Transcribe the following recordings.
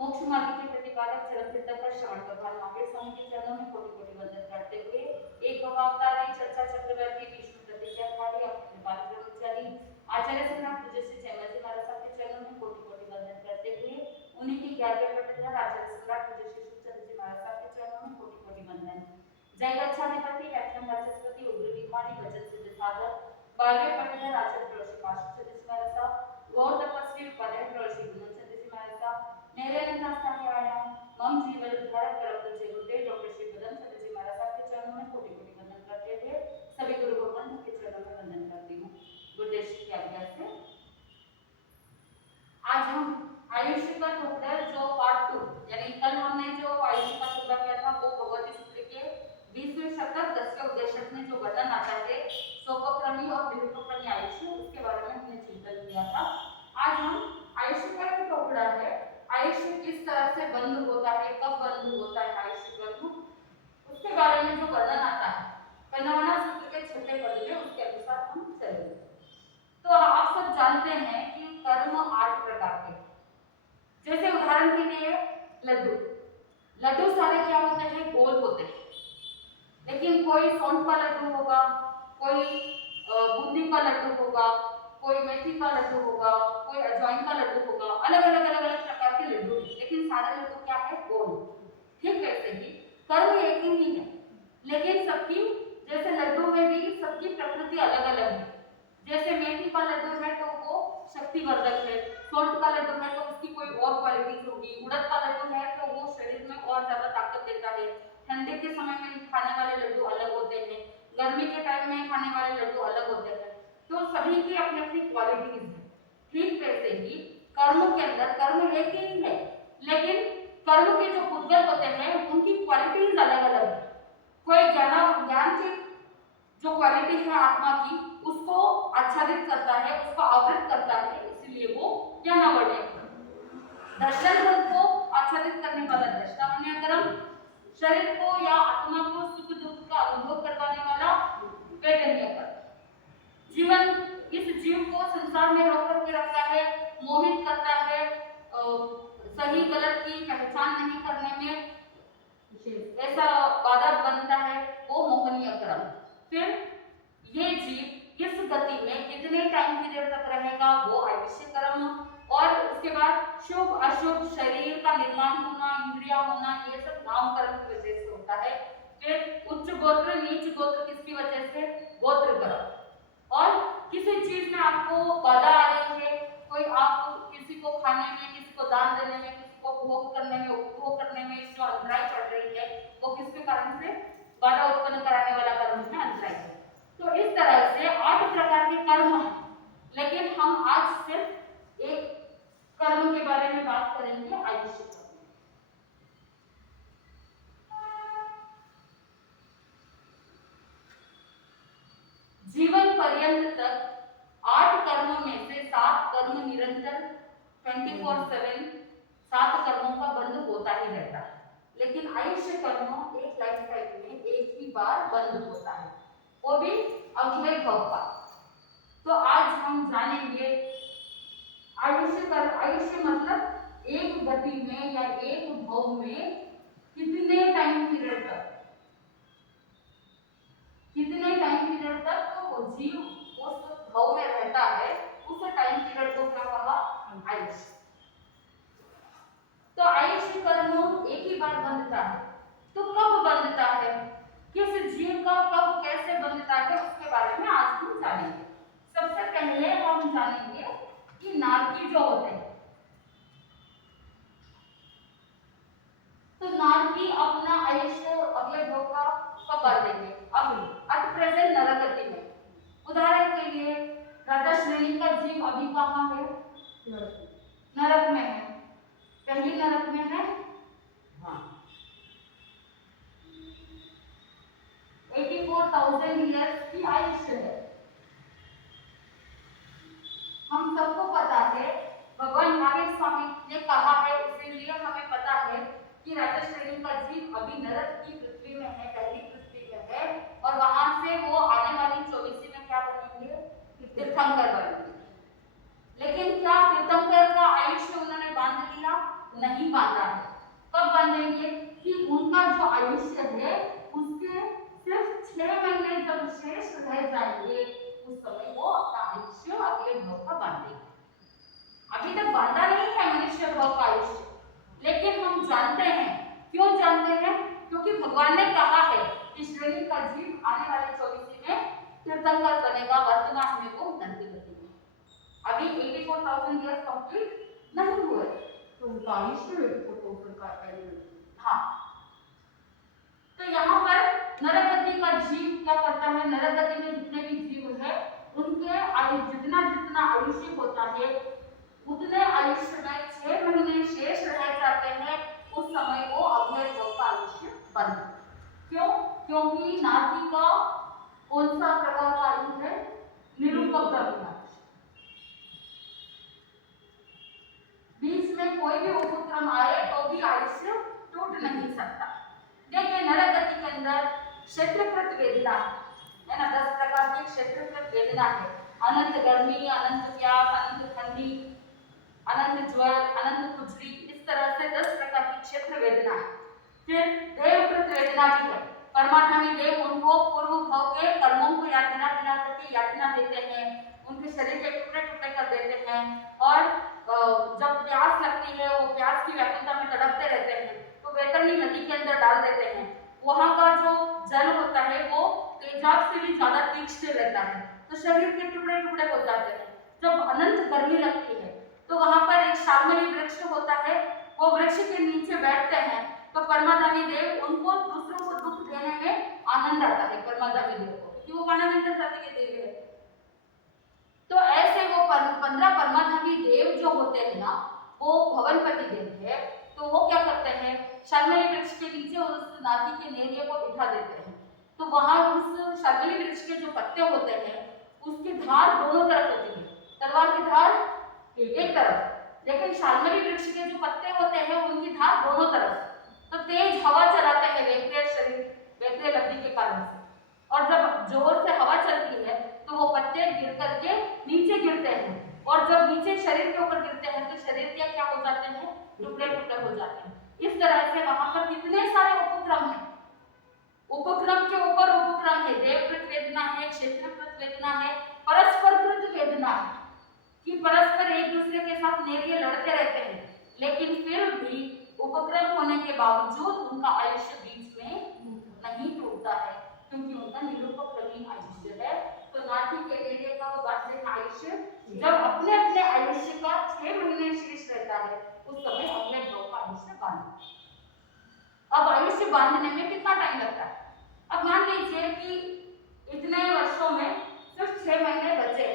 मोक्ष मार्ग के प्रतिपादक चरमतीर्थ पर श्रवण प्रधान महावीर स्वामी के चरणों में कोटि कोटि वंदन करते हुए एक भवावतारी चर्चा चक्रवर्ती विष्णु प्रतिज्ञाधारी अपने कृपाल ब्रह्मचारी आचार्य सम्राट पूज्य श्री जयमती महाराज साहब के चरणों में कोटि कोटि वंदन करते हुए उन्हीं की 11वें पट्टाधार आचार्य सम्राट पूज्य श्री सुखचंद्र जी महाराज साहब के चरणों में कोटि कोटि वंदन। जय गच्छाधिपति व्याख्यान वाचस्पति उग्र विमानी वचन सिद्ध साधक 12वें पट्टाधार आचार्य प्रवशी पार्षद जी महाराज साहब गौर तपस्वी उपाध्याय प्रवशी गुणचंद्र जी महाराज साहब मेरे स्थानीय आयाम मम जीवन धारक करम जय गुरुदेव डॉक्टर श्री पदम चंद्र जी महाराज साहब के चरणों में कोटि कोटि वंदन करते हुए सभी गुरु भगवान के चरणों में वंदन करती हूँ। गुरुदेव की आज्ञा से आज हम आयुष्य का टुकड़ा जो पार्ट 2 यानी कल हमने जो आयुष्य का टुकड़ा किया था वो भगवती सूत्र के 20वें शतक 10वें उपदेशक में जो वर्णन आता है शोकक्रमी और विविधक्रमी आयुष्य उसके बारे में हमने चिंतन किया था। आज हम आयुष्य का जो टुकड़ा है आयुष्य किस तरह से बंद होता है कब बंद होता है आयुष्य कर्म उसके बारे में जो वर्णन आता है कन्नवना सूत्र के 6वें पद में उसके अनुसार हम चलेंगे। तो आप सब जानते हैं कि कर्म 8 प्रकार के जैसे उदाहरण के लिए लड्डू सारे क्या होते हैं गोल होते हैं लेकिन कोई सौंठ का लड्डू होगा कोई बूंदी का लड्डू होगा कोई मेथी का लड्डू होगा कोई अजवाइन का लड्डू होगा अलग अलग प्रकार के लड्डू लेकिन सारे लड्डू क्या है गोल। ठीक वैसे ही कर्म एक ही है लेकिन सबकी जैसे लड्डू में भी सबकी प्रकृति अलग अलग है। जैसे मेथी का लड्डू है तो वो शक्तिवर्धक है सौंठ का लड्डू है तो उसकी कोई और क्वालिटीज होगी उड़द का लड्डू है तो वो शरीर में और ज्यादा ताकत देता है। ठंडे के समय में खाने वाले लड्डू अलग होते हैं गर्मी के टाइम में खाने वाले लड्डू अलग होते हैं तो सभी की अपनी अपनी क्वालिटीज है। ठीक वैसे ही कर्म के अंदर कर्म एक ही है लेकिन कर्म के जो पुद्गल होते हैं उनकी क्वालिटीज अलग अलग है। कोई ज्ञान की जो क्वालिटी है आत्मा की उसको आच्छादित करता है उसको आवृत करता है इसलिए वो ज्ञानावर्ण। दर्शन को आच्छादित करने वाला दर्शनावर्ण कर्म शरीर को या आत्मा को सुख दुख का अनुभव करवाने वाला वेदनीय कर्म। जीवन इस जीव को संसार में रोक करके रखता है मोहित करता है सही गलत की पहचान नहीं करने में ऐसा बाधा बनता है वो मोहनीय कर्म। फिर ये जीव किस गति में कितने टाइम पीरियड तक रहेगा वो आयुष्य कर्म। और उसके बाद शुभ अशुभ शरीर का निर्माण होना इंद्रिया होना ये सब नाम कर्म की वजह से होता है। फिर उच्च गोत्र नीच गोत्र किसकी वजह से गोत्र कर्म। और किसी चीज में आपको बाधा आ रही है कोई आपको किसी को खाने में किसी को दान देने में किसी को भोग करने में उपभोग करने में जो अंतराय पड़ रही है वो किसके कारण से बाधा उत्पन्न कराने वाला कर्म है अंतराय। तो इस तरह से 8 प्रकार के कर्म हैं लेकिन हम आज सिर्फ एक कर्म के बारे में बात करेंगे आयुष्य कर्म। जीवन पर्यंत तक 8 कर्म में से 7 कर्म निरंतर 24/7 7 कर्मों का बंद होता ही रहता है लेकिन आयुष्य कर्म एक लाइफ टाइम में एक ही बार बंद होता है वो भी अगले भव का। तो आज हम जानेंगे आयुष्य मतलब एक गति में या एक भव में कितने टाइम पीरियड तक तो वो जीव उस भव में रहता है उस टाइम पीरियड को क्या कहा आयुष्य। तो आयुष्य कर्म एक ही बार बंधता है तो कब बंधता है किस जीव का कब कैसे बंधता है उसके बारे में आज हम जानेंगे। सबसे पहले हम जानेंगे कि नारकी जो होते हैं तो नारकी अपना आयुष्य अगले भव का कब बांधेंगे अभी एट प्रेजेंट नरक गति में। उदाहरण के लिए राजा श्रेणी का जीव अभी कहाँ है नरक में है पहली नरक में है हाँ 84,000 ईयर्स की आयुष्य है। हम सबको पता है भगवान महावीर स्वामी ने कहा है इसीलिए हमें पता है कि राजा श्रेणी का जीव अभी नरक की पृथ्वी में है पहली पृथ्वी में है और वहां से वो आने वाली 24वीं में क्या बनेंगे तीर्थंकर बनेंगे। लेकिन क्या तीर्थंकर का आयुष्य उन्होंने बांध लिया नहीं बांधा 6 महीने जब शेष रह जाएंगे उस समय वो अपना आयुष्य अगले भव का बांधेगा। अभी तक बांधा नहीं है मनुष्य भव का आयुष्य, लेकिन हम जानते हैं। क्यों जानते हैं? क्योंकि भगवान ने कहा है कि श्रेणी का जीव आने वाले 24 में तीर्थंकर बनेगा, वर्तमान में वो नंदी गति में। अभी 84,000 ईयर्स कंप्लीट नहीं हुए तो उनका आयुष्य 84,000 का है। हाँ, तो यहाँ पर नरगति का जीव क्या करता है? नरगति में जितने भी जीव है उनके आयु जितना जितना आयुष्य होता है उतने आयुष्य में 6 महीने शेष रह जाते हैं, उस समय वो अगले भव का आयुष्य बनता है। क्यों? क्योंकि नाती का कौन सा प्रकार का आयु है? निरुपद्रवी आयुष्य। बीच में कोई भी उपक्रम आए तो भी आयुष्य टूट नहीं सकता। देखिए नरगति के अंदर क्षेत्रकृत वेदना है ना, 10 प्रकार की क्षेत्रकृत वेदना है। अनंत गर्मी, अनंत प्यास, अनंत ठंडी, अनंत ज्वर, अनंत खुजली, इस तरह से 10 प्रकार की क्षेत्र वेदना है। फिर देवकृत वेदना भी है। परमात्मा देव उनको पूर्व भव के कर्मों को यातना दिला करके यातना देते हैं, उनके शरीर के टुकड़े टुकड़े कर देते हैं और जब प्यास लगती है वो प्यास की व्याकुलता में तड़पते रहते हैं तो वैतरणी नदी के अंदर डाल देते हैं। वहां का जो जल होता है वो तेजाब से भी ज्यादा तीक्ष्ण रहता है तो शरीर के टुकड़े टुकड़े हो जाते हैं। जब अनंत गर्मी लगती है तो वहां पर एक शाल्मली वृक्ष होता है, वो वृक्ष के नीचे बैठते हैं तो परमाधामी देव उनको दूसरों को दुख देने में आनंद आता है परमाधामी देव को, क्योंकि वो पानामेंटर जाति के देव है। तो ऐसे वो 15 परमाधामी देव जो होते हैं ना वो भवनपति देव है, तो वो क्या करते हैं? शाल्मली वृक्ष के नीचे उस नाती के नेरिये को बिठा देते हैं। तो वहां उस शाल्मली वृक्ष के जो पत्ते होते हैं उसकी धार दोनों तरफ होती है, तलवार की धार एक तरफ, लेकिन शाल्मली वृक्ष के जो पत्ते होते हैं उनकी धार दोनों तरफ। तो तेज हवा चलाते हैं वैक्रिय शरीर, वैक्रिय लब्धि के कारण से, और जब जोर से हवा चलती है तो वो पत्ते गिर करके नीचे गिरते हैं और जब नीचे शरीर के ऊपर गिरते हैं तो शरीर के क्या हो जाते हैं? टुकड़े टुकड़े हो जाते हैं। इस तरह से वहां पर कितने सारे उपक्रम हैं, उपक्रम के ऊपर उपक्रम है। देवकृत वेदना है, क्षेत्रकृत वेदना है, परस्परकृत वेदना है कि परस्पर एक दूसरे के साथ नेरिये लड़ते रहते हैं, लेकिन फिर भी उपक्रम होने के बावजूद उनका आयुष्य बीच में नहीं टूटता है क्योंकि उनका निरुपक्रमी आयुष्य है। तो नाती के नेरिये का वो बांधने का आयुष्य जब अपने अपने आयुष्य का 6 महीने शेष रहता है उस समय अगले भव का आयुष्य बांधते हैं। अब आयुष्य बांधने में कितना टाइम लगता है? अब मान लीजिए कि इतने वर्षों में सिर्फ 6 महीने बचे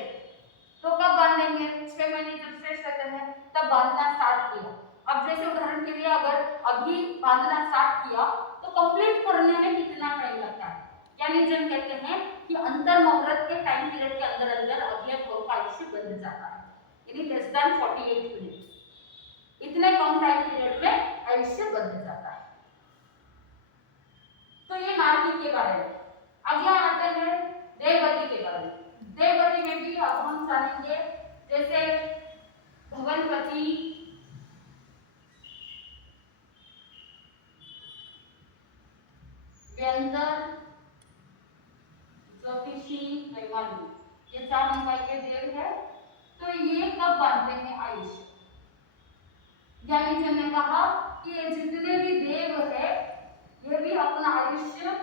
तो कब बांधेंगे? 6 महीने जब शेष रहते हैं तब बांधना स्टार्ट किया। अब जैसे उदाहरण के लिए अगर अभी बांधना स्टार्ट किया तो कंप्लीट करने में कितना टाइम लगता है? यानी जब कहते हैं कि अंतर मुहूर्त के टाइम पीरियड के अंदर अंदर अगले भव का आयुष्य बंध जाता है, यानी लेस देन 48 मिनट, इतने कम टाइम पीरियड में आयुष्य बंध जाता है। तो ये नाती के बारे में। अगला आते हैं देवगति के बारे में। देवगति में भी अब हम जानेंगे जैसे भवनपति, व्यंतर, ज्योतिषी, वैमानी, ये 4 निकाय के देव है। तो ये कब बांधते हैं आयुष्य? यानी जब मैं कहा कि ये जितने भी देव है ये भी अपना आयुष्य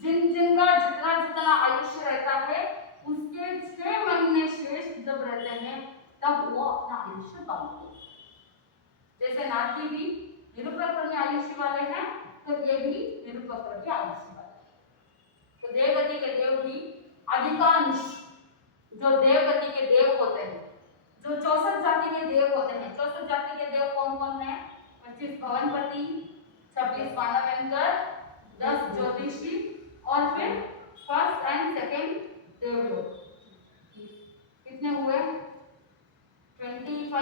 जिनका जितना जितना आयुष्य रहता है उसके 6 महीने शेष जब रहते हैं तब वो अपना आयुष्य बांधते हैं। जैसे नाती भी निरुपक्रमी आयुष्य वाले हैं तो ये भी निरुपक्रमी आयुष्य वाले हैं। तो देवगति के देव भी अधिकांश जो देवगति के देव होते हैं, जो 64 जाति के देव होते हैं, 64 जाति के देव कौन कौन है? 25 भवनपति, 26 मानवेंद्र, 10 ज्योतिषी और फिर फर्स्ट एंड सेकेंड देवलोक। कितने हुए? 25,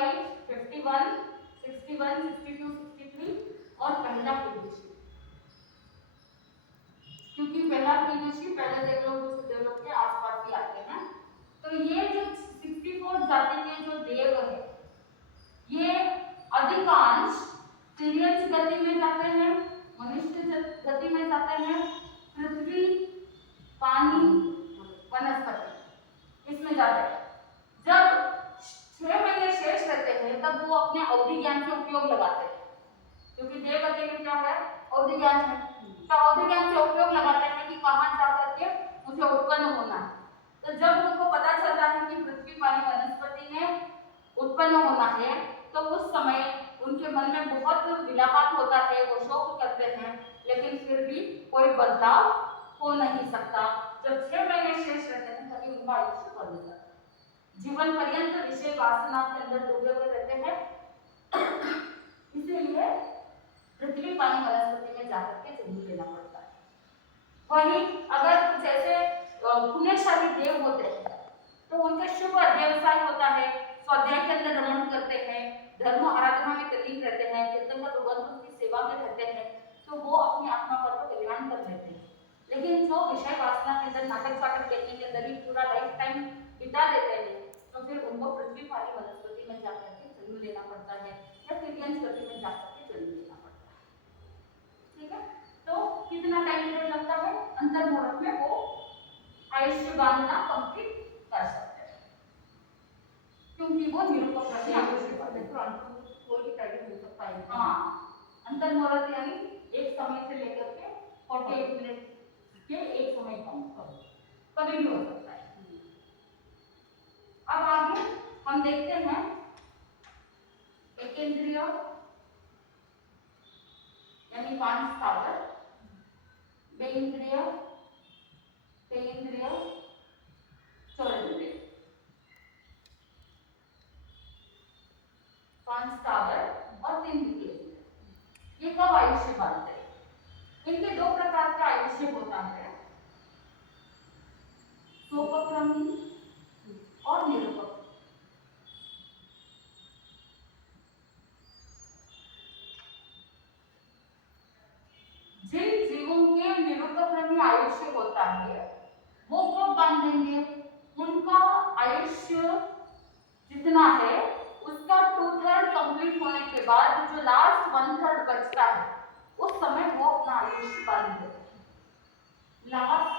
51, 61, 62, 63 और पहला पीयूषी, क्योंकि पहला पीयूषी पहले देवलोक के आसपास ही आते हैं। तो ये जो 64 जाति के जो देव है ये अधिकांश तिर्यंश गति में जाते हैं, मनुष्य गति में जाते हैं, पृथ्वी अवधि ज्ञान है, तो अवधि ज्ञान से उपयोग लगाते हैं कि कहाँ जा करके मुझे उत्पन्न होना है। तो जब उनको पता चलता है कि पृथ्वी पानी वनस्पति में उत्पन्न होना है, तो उस समय उनके मन में बहुत विलापात होता है, वो शोक करते हैं, लेकिन फिर भी कोई बदलाव हो नहीं सकता। जब 6 महीने शेष रहते हैं तभी उनका आयुष्य बदल जाता है। जीवन पर्यंत विषय वासना के अंदर डूबे हुए रहते हैं। इसीलिए पृथ्वी पानी वनस्पति में जाकर के जन्म लेना पड़ता है। वहीं अगर कुछ ऐसे पुण्यशाली देव होते हैं तो उनका शुभ व्यवसाय होता है, स्वाध्याय के अंदर रमण करते हैं, धर्म आराधना में तल्लीन रहते हैं, कीर्तन का प्रबंध उनकी सेवा में रहते हैं, तो वो अपनी आत्मा पर तो कल्याण कर लेते हैं। लेकिन जो विषय वासना के अंदर नाटक साटक देखने के अंदर ही पूरा लाइफ टाइम बिता देते हैं, तो फिर उनको पृथ्वी पानी वनस्पति में जाकर के जन्म लेना पड़ता है या तिर्यंश गति में जाकर के जन्म लेना पड़ता है। ठीक है, तो कितना टाइम पीरियड लगता है? अंतर्मुहूर्त में वो आयुष्य बांधना कंप्लीट कर सकते हैं, क्योंकि वो निरुपक्रमी आयुष्य बांधते हैं। तो कोई भी टाइम हो सकता है। हाँ, अंतर्मुहूर्त यानी एक समय से लेकर के 48 मिनट के एक समय कभी भी हो सकता है। अब आगे हम देखते हैं एकेंद्रिय यानी 5 स्थावर, बेइंद्रिय, तेइंद्रिय, चौइंद्रिय, 5 स्थावर और 3 इंद्रिय। ये कब आयुष्य बांधते हैं? इनके 2 प्रकार का आयुष्य होता है, सोपक्रमी और निरुपक्रमी। जिन जीवों के निरुपक्रमी आयुष्य होता है वो कब बांधेंगे? उनका आयुष्य जितना है उसका 2/3 कंप्लीट होने के बाद जो लास्ट 1/3 बचता है उस समय वो अपना आयुष्य बांध देते हैं। लास्ट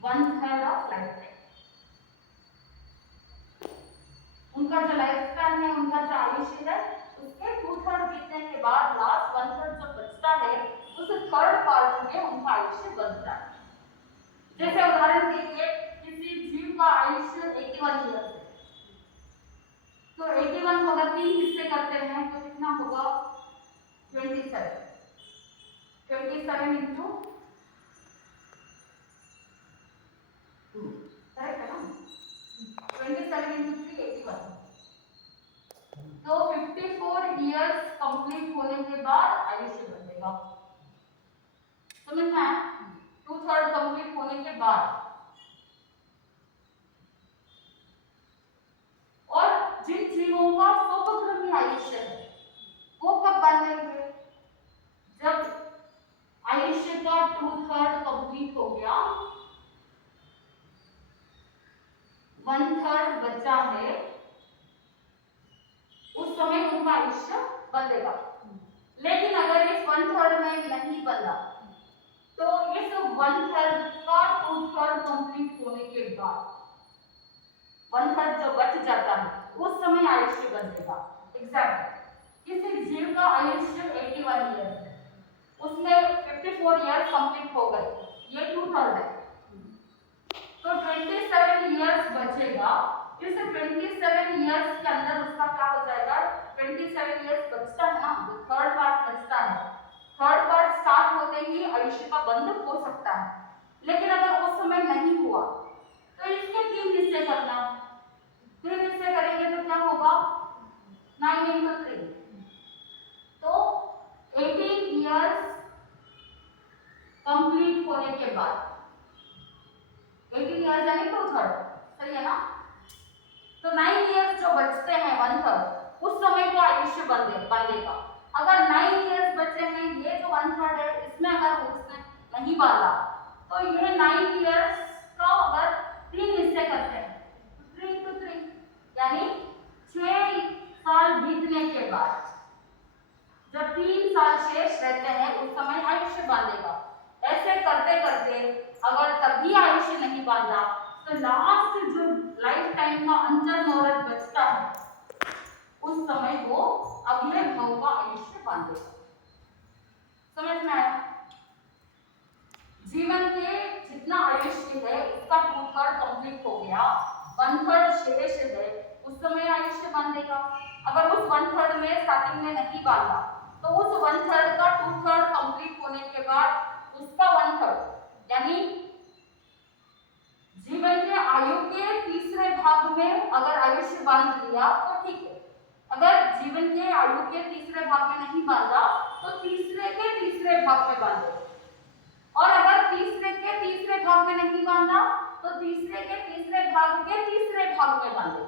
1/3 ऑफ लाइफ टाइम उनका जो लाइफ स्पैन है, उनका जो आयुष्य है, उसके 2/3 बीतने के बाद लास्ट 1/3 जो बचता है उस थर्ड पार्ट में उनका आयुष्य बनता है। जैसे उदाहरण के लिए किसी जीव का आयुष्य 81 ईयर है, तो 81 को अगर 3 हिस्से करते हैं तो कितना होगा? 27 into 2, करेक्ट है ना? 27 into 3 81। तो 54 इयर्स कंप्लीट होने के बाद आयुष्य बनेगा। समझ में आया? 2/3 कंप्लीट होने के बाद। और जिन जीवों का सोपक्रमी आयुष्य है वो कब बांधेंगे? जब आयुष्य का 2/3 कंप्लीट हो गया, 1/3 बचा है, उस समय उनका आयुष्य बंधेगा। लेकिन अगर इस 1/3 में नहीं बंधा तो इस 1/3 का 2/3 कंप्लीट होने के बाद 1/3 जो बच जाता है उस समय आयुष्य बंधेगा। एग्जैक्ट किसी जीव का आयुष्य 81 ईयर है, उसमें 54 ईयर कंप्लीट हो गए, ये 2/3 है, तो 27 ईयर्स बचेगा। इस 27 ईयर्स के अंदर उसका क्या हो जाएगा? 27 ईयर्स बचता है ना, जो थर्ड पार्ट बचता है, थर्ड पार्ट स्टार्ट होते ही आयुष्य का बंध हो सकता है। लेकिन अगर उस समय नहीं हुआ तो इसके 3 हिस्से करना, 3 हिस्से करेंगे तो क्या होगा? 9 into 3, तो 18 ईयर्स कंप्लीट होने के बाद 18 ईयर्स यानी 2/3, सही है ना? तो 9 ईयर्स जो बचते हैं 1/3, उस समय को आयुष्य बंधेगा। अगर 9 ईयर्स बचे हैं, ये जो 1/3 है इसमें अगर उसने नहीं बांधा तो ये 9 ईयर्स का अगर 3 हिस्से करते हैं तो 3 into 3 यानी 6 साल बीतने के बाद जब 3 साल शेष रहते हैं उस समय आयुष्य बांधेगा। ऐसे करते करते अगर तभी आयुष्य नहीं बांधा तो लास्ट जो लाइफ टाइम का अंतर्मुहूर्त बचता है उस समय वो अगले भाव का आयुष्य बांधेगा। समझ में आया? जीवन के जितना आयुष्य है उसका 2/3 कंप्लीट हो गया, 1/3 शेष है, उस समय आयुष्य बांधेगा। अगर उस 1/3 में स्टार्टिंग में नहीं बांधा तो उस 1/3 का 2/3 कंप्लीट होने के बाद उसका 1/3 यानी जीवन के आयु के तीसरे भाग में अगर आयुष्य बांध लिया तो ठीक है। अगर जीवन के आयु के तीसरे भाग में नहीं बांधा तो तीसरे के तीसरे भाग में बांधे, और अगर तीसरे के तीसरे भाग में नहीं बांधा तो तीसरे के तीसरे भाग के तीसरे भाग में बांधे।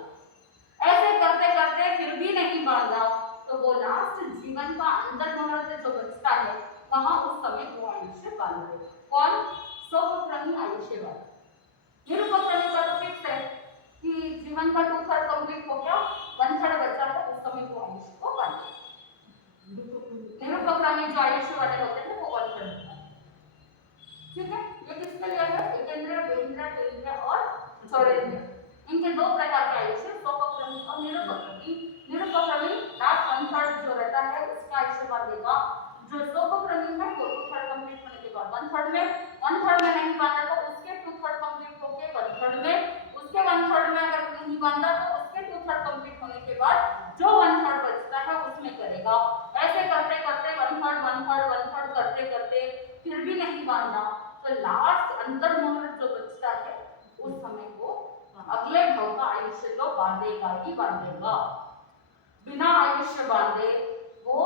ऐसे करते करते फिर भी नहीं बांधा तो वो लास्ट जीवन का अंदर मुहूर्त जो बचता है वहां उस समय वो आयुष्य बांधे। कौन? स्वप्राणी आयुष्य वाला। निरुपक्रमी का तो फिक्स है कि जीवन का 2/3 कंप्लीट हो गया, 1/3 बचा है, उस समय वो आयुष्य को बांधे। निरुपक्रमी जो आयुष्य वाले होते हैं वो 1/3 होता है। ठीक है, ये किसके लिए है? एकेंद्रिय, बेंद्रिय, तेंद्रिय और चौरेंद्रिय। इनके दो प्रकार के आयुष्य, स्वपक्रमी और निरुपक्रमी। निरुपक्रमी लास्ट 1/3 जो रहता है उसका आयुष्य बांधेगा। जो स्वपक्रमी है वो 2/3 कंप्लीट होने के बाद 1/3 में नहीं बांधा तो उसके 2/3 कंप्लीट होके 1/3 में, उसके 1/3 में अगर नहीं बांधा तो उसके 2/3 कंप्लीट होने के बाद जो 1/3 बचता है उसमें करेगा। ऐसे करते करते 1/3 करते करते फिर भी नहीं बांधा तो लास्ट अंतर मुहूर्त जो बचता है उस समय वो अगले भाव का आयुष्य तो बांधेगा ही बांधेगा। बिना आयुष्य बांधे वो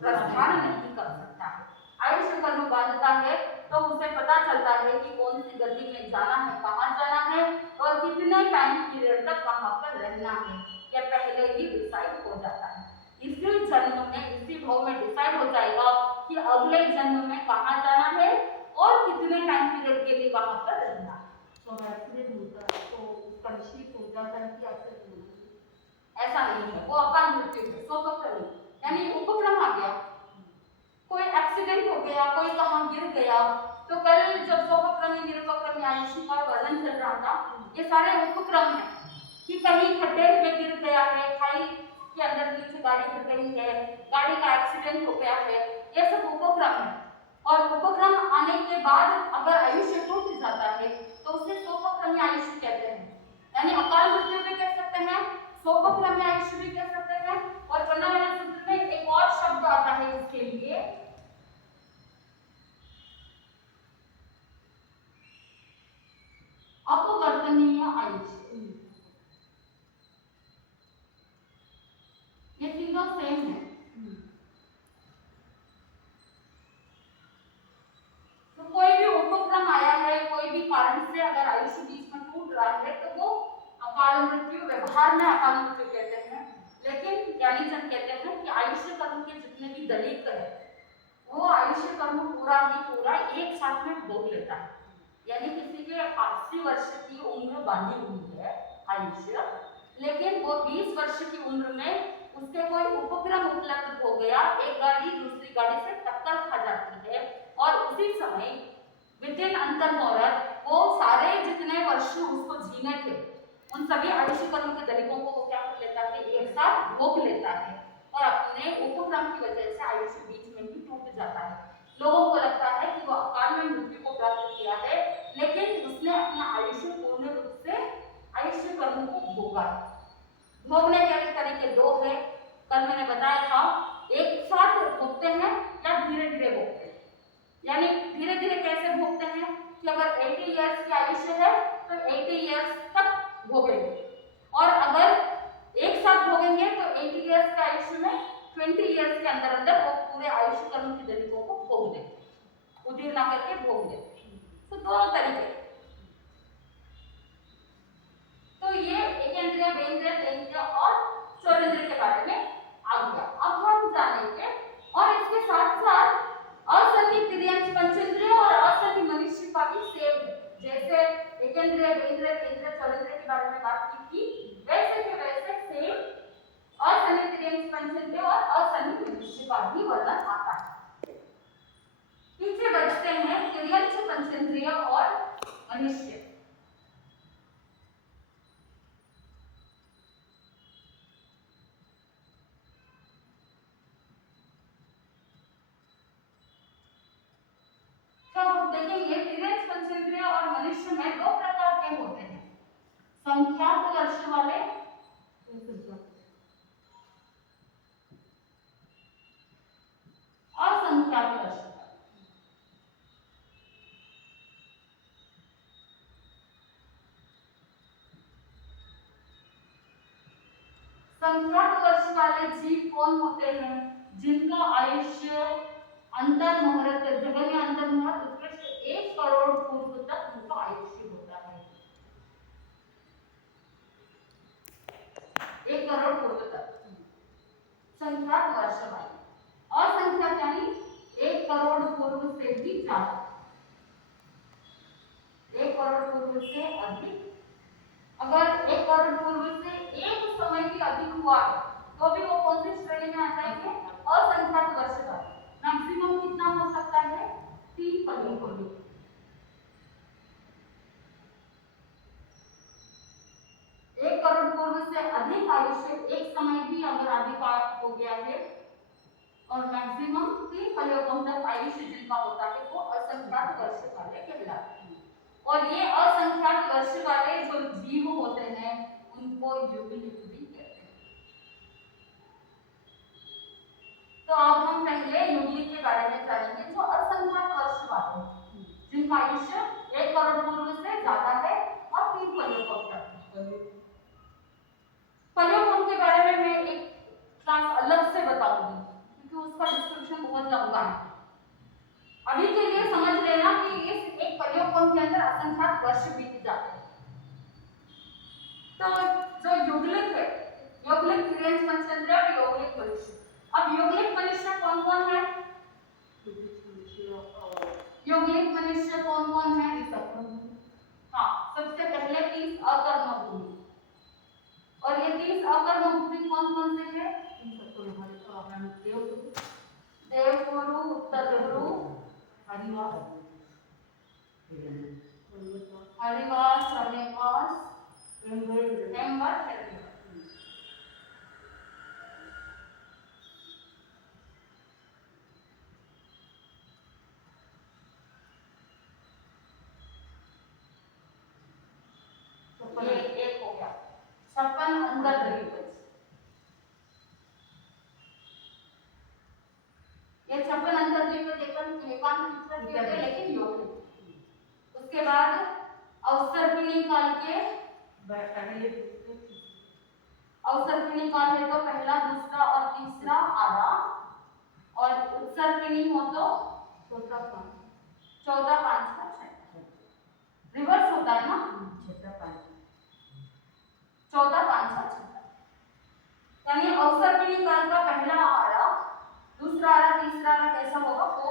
प्रस्थान नहीं कर सकता है। आयुष्य कर्म बांधता है तो उसे पता चलता है कि कौन सी गति में जाना है, कहाँ जाना है और कितने टाइम पीरियड तक कहाँ पर रहना है, यह पहले ही डिसाइड हो जाता है। इसी जन्म में, इसी भाव में डिसाइड हो जाएगा कि अगले जन्म में कहाँ जाना है और कितने टाइम पीरियड के लिए वहां पर रहना है। तो एक्सीडेंट होता है तो उसका निश्चित हो जाता है कि एक्सीडेंट होना, ऐसा नहीं है, वो अकाल मृत्यु है। स्वपक्रमी यानी उपक्रम आ गया, कोई एक्सीडेंट हो गया, कोई कहाँ गिर गया। तो कल जब स्वपक्रमी निरुपक्रमी आयुष्य का वर्णन चल रहा था, ये सारे उपक्रम है कि कहीं खड्डे में गिर गया है, खाई के अंदर नीचे गाड़ी गिर गई है, गाड़ी का एक्सीडेंट हो गया है, ये सब उपक्रम है। और उपक्रम आने के बाद अगर आयुष्य टूट जाता है तो उसे स्वपक्रमी आयुष्य कहते हैं, यानी अकाल मृत्यु भी कह सकते हैं, स्वपक्रमी आयुष्य भी कह सकते हैं। और वर्णमाला सूत्र में एक और शब्द आता है इसके लिए, अपवर्तनीय आयुष्य। ये तीनों सेम है। तो कोई भी उपक्रम आया है, कोई भी कारण से अगर आयुष्य बीच में टूट रहा है तो वो अकाल मृत्यु, व्यवहार में अकाल मृत्यु कहते हैं। लेकिन ज्ञानी जन कहते हैं कि आयुष्य कर्म के जितने भी दलित है वो आयुष्य कर्म पूरा ही पूरा एक साथ में भोग लेता है। यानी किसी के 80 वर्ष की उम्र बांधी हुई है आयुष्य, लेकिन वो 20 वर्ष की उम्र में उसके कोई उपक्रम उपलब्ध हो गया, एक गाड़ी दूसरी गाड़ी से टक्कर खा जाती है और उसी समय विदिन अंतर मुहूर्त वो सारे जितने वर्ष उसको जीने थे उन सभी आयुष्य कर्म के दलितों को वो क्या कर लेता है, एक साथ भोग लेता है और अपने उपक्रम की वजह से आयुष्य बीच में ही टूट जाता है। लोगों को लगता है कि वो अकाल में मृत्यु को प्राप्त किया है, लेकिन उसने अपना आयुष्य पूर्ण रूप से आयुष्य कर्म को भोगा। भोगने के तरीके दो है, कल मैंने बताया था, एक साथ भोगते हैं या धीरे धीरे भोगते हैं। यानी धीरे धीरे कैसे भोगते हैं कि अगर 80 इयर्स की आयुष्य है तो 80 इयर्स तक भोगेंगे, और अगर एक साथ भोगेंगे तो 80 इयर्स के आयुष्य में 20 इयर्स के अंदर अंदर वो पूरे आयुष्य कर्म की दलितों को भोग देते, उदीर ना करके भोग देते। तो दोनों तरीके। तो ये एकेंद्रिय, बेंद्रिय, तेंद्रिय और चौरेंद्रिय के बारे में आ गया। अब हम जानेंगे और इसके साथ साथ असंधि तिर्यंश पंचेंद्रिय और असंधि मनुष्य का भी सेम है। जैसे एकेंद्रिय, बेंद्रिय, तेंद्रिय, चौरेंद्रिय के बारे में बात की थी, वैसे के वैसे सेम असंधि तिर्यंश पंचेंद्रिय और असंधि मनुष्य का भी वर्णन आता है। पीछे बचते हैं तिर्यंश, पंचेंद्रिय और मनुष्य। देखेंगे पंचेंद्रिय और मनुष्य में दो प्रकार के होते हैं, संख्यात वर्ष वाले असंख्यात वर्ष। संख्यात वर्ष वाले जीव कौन होते हैं? जिनका आयुष्य अंतर्मुहूर्त जगह में अंतर्मुहूर्त उत्कृष्ट 1 करोड़ पूर्व तक उनका आयुष्य होता है। 1 करोड़ पूर्व तक संख्यात वर्ष वाले। असंख्यात यानी 1 करोड़ पूर्व से भी ज्यादा, 1 करोड़ पूर्व से अधिक। अगर 1 करोड़ पूर्व से एक समय भी अधिक हुआ तो भी वो कौन सी श्रेणी में आता है? असंख्यात वर्ष का। मैक्सिमम कितना हो सकता है? 3 पलियों को भी। 1 करोड़ पूर्व से अधिक आयुष्य एक समय भी अगर अधिक हो गया है और मैक्सिमम 3 पलियों तक आयुष्य जिनका होता है वो असंख्यात वर्ष वाले कहलाते हैं। और ये असंख्यात वर्ष वाले जो जीव होते हैं उनको युगलिक भी कहते हैं। तो अब हम पहले युगलिक के बारे में जानेंगे, जो असंख्यात वर्ष वाले जिनका आयुष्य 1 करोड़ पूर्व से ज्यादा है और 3 पलियों तक। पलियों के बारे में मैं एक क्लास अलग से बताऊंगी क्योंकि उसका डिस्क्रिप्शन बहुत लंबा है। अभी के लिए समझ लेना कि इस एक पलियों के अंदर असंख्यात वर्ष बीत जाते हैं। तो जो युगलिक है, युगलिक तिर्यंच पंचेंद्रिय और युगलिक मनुष्य। अब युगलिक मनुष्य कौन कौन है? युगलिक मनुष्य कौन कौन है? हाँ, सबसे पहले 30 अकर्म भूमि। और ये 30 अकर्म भूमि कौन कौन से है? देवगुरु, उत्तर गुरु, हरिवास, रमेवास, हेमवत, ये एक हो गया। 56 अंतर द्वीप, ये 56 अंतर द्वीप लेकिन योग। उसके बाद अवसर्पिणी काल के अवसर्पिणी काल है तो पहला, दूसरा और तीसरा आधा, और उत्सर्पिणी हो तो चौथा, पांचवा, छठा। रिवर्स होता है ना, चौथा, पांचवा, छठा। यानी अवसर्पिणी काल का पहला आरा, दूसरा आरा, तीसरा आरा कैसा होगा? वो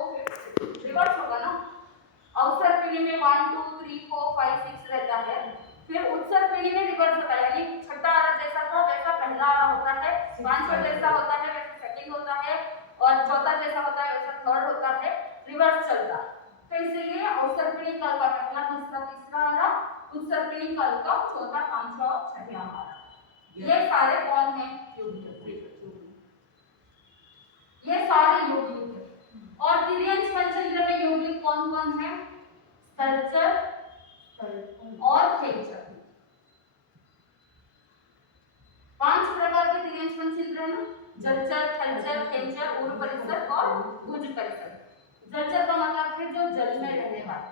रिवर्स होगा ना। अवसर्पिणी में 1 2 3 4 5 6 रहता है, फिर उत्सर्पिणी में रिवर्स होता है, यानी छठा आरा जैसा था वैसा पहला आरा होता है, पांचवा जैसा होता है वैसा सेकंड होता है, और चौथा जैसा होता है वैसा थर्ड होता है, रिवर्स चलता है। तो इसीलिए अवसर्पिणी काल का पहला, दूसरा, तीसरा आरा, उत्सर्पिणी काल का चौथा, पांचवा और छठा आरा। ये सारे कौन है? ये सारे युगलिक है। और तिर्यंच पंचेंद्र में युगलिक कौन कौन है? स्थलचर और खेचर। 5 प्रकार के तिर्यंच पंचेंद्र है ना, जलचर, थलचर, खेचर, उर्व परिसर और भुज परिसर। जलचर का मतलब है जो जल में रहने वाले,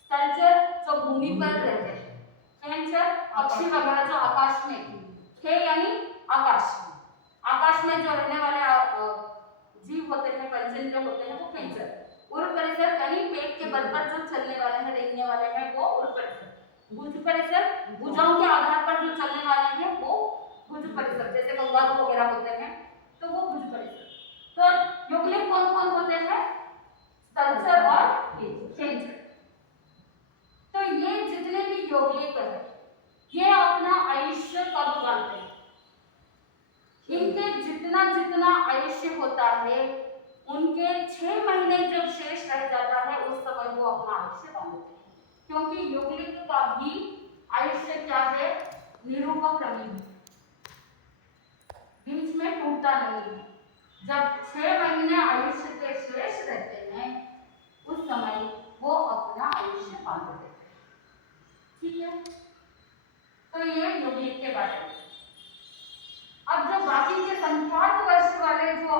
स्थलचर जो भूमि पर रहते हैं, खेचर पक्षी वगैरह जो आकाश में, खे यानी आकाश, आकाश में जो रहने वाले जीव होते हैं, पंचेंद्र होते हैं, वो खेचर। उर्व परिसर यानी पेट के बल पर जो चलने वाले हैं, रेंगने वाले हैं, वो उर्व परिसर। भुज परिसर भुजाओं के आधार पर जो चलने वाले हैं वो भुज परिसर, जैसे कंगारू वगैरह होते हैं तो वो भुज परिसर। तो युगलिक कौन कौन होते हैं? स्थलचर और खेचर। तो ये जितने भी युगलिक है ये अपना आयुष्य कब गाते हैं? इनके जितना जितना आयुष्य होता है उनके 6 महीने जब शेष रह जाता है उस समय वो अपना आयुष्य बांधते हैं, क्योंकि युगलिक का भी आयुष्य क्या है? निरूपक्रमी है, बीच में टूटता नहीं है। जब 6 महीने आयुष्य के शेष रहते हैं उस समय वो अपना आयुष्य बांध देते हैं। ठीक है, तो ये यौगिक के बारे में। अब जो बाकी के संख्यात वर्ष वाले जो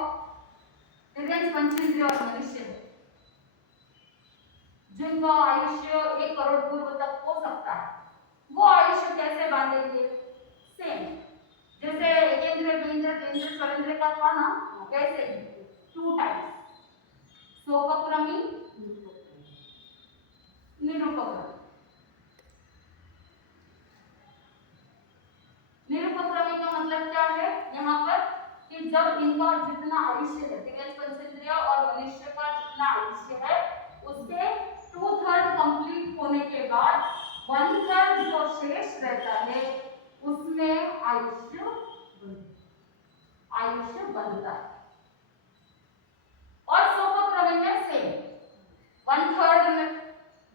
पंचेंद्रिय और मनुष्य है, जिनका आयुष्य 1 करोड़ पूर्व तक हो सकता है, वो आयुष्य कैसे बांधेंगे? सेम जैसे एकेंद्रिय, द्विंद्रिय, त्रिंद्रिय, चौरेंद्रिय का था ना, वैसे ही 2 टाइप्स, शोकक्रमी, निरूपक्रमी। निरूपक्रमी का मतलब क्या है यहाँ पर कि जब इनका जितना आयुष्य है, त्रिगज पंचेंद्रिय और मनुष्य का जितना आयुष्य है, उसके 2/3 कंप्लीट होने के बाद 1/3 जो शेष रहता है उसमें आयुष्य बनता है। और शोकक्रमी में सेम 1/3 में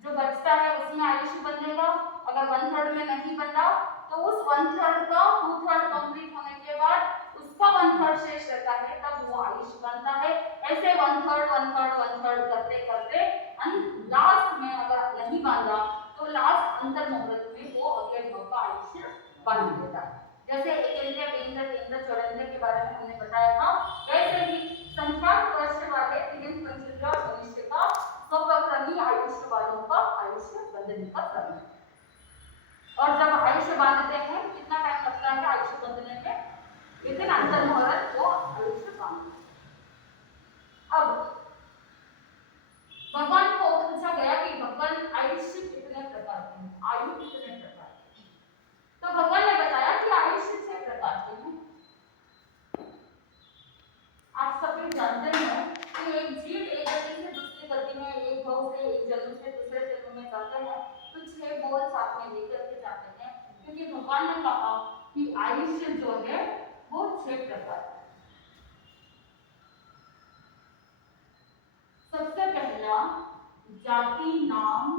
जो बचता है उसमें आयुष्य बनेगा। अगर 1/3 में नहीं बना तो उस 1/3 का 2/3 कंप्लीट होने के बाद उसका 1/3 शेष रहता है, तब वो आयुष्य बनता है। ऐसे 1/3 करते करते लास्ट में अगर नहीं बांधा तो लास्ट अंतर मुहूर्त में वो अगले भाव का आयुष्य बांध देता है। जैसे एकेंद्रिय, द्विंद्रिय, त्रिंद्रिय, चौरेंद्रिय के बारे में हमने बताया था, वैसे ही संख्यात वर्ष वाले त्रिगज पंचेंद्रिय और मनुष्य का शोकक्रमी आयुष्य वालों का आयुष्य बंधने का क्रम है। और जब आयुष्य बांधते हैं कितना टाइम लगता है आयुष्य बंधने में? लेकिन अंतर मुहूर्त वो आयुष्य बांधते हैं। अब भगवान को पूछा गया कि भगवान आयुष्य कितने प्रकार के हैं, आयु कितने प्रकार के हैं? तो भगवान ने बताया कि आयुष्य 6 प्रकार के हैं। आप सभी जानते हैं कि एक जीव एक गति से दूसरी गति में, एक भाव से एक जन्म से दूसरे जन्म में जाते हैं तो 6 बोल साथ में लेकर के जाते हैं, क्योंकि भगवान ने कहा कि आयुष्य जो है वो 6 प्रकार है। सबसे पहला जाति नाम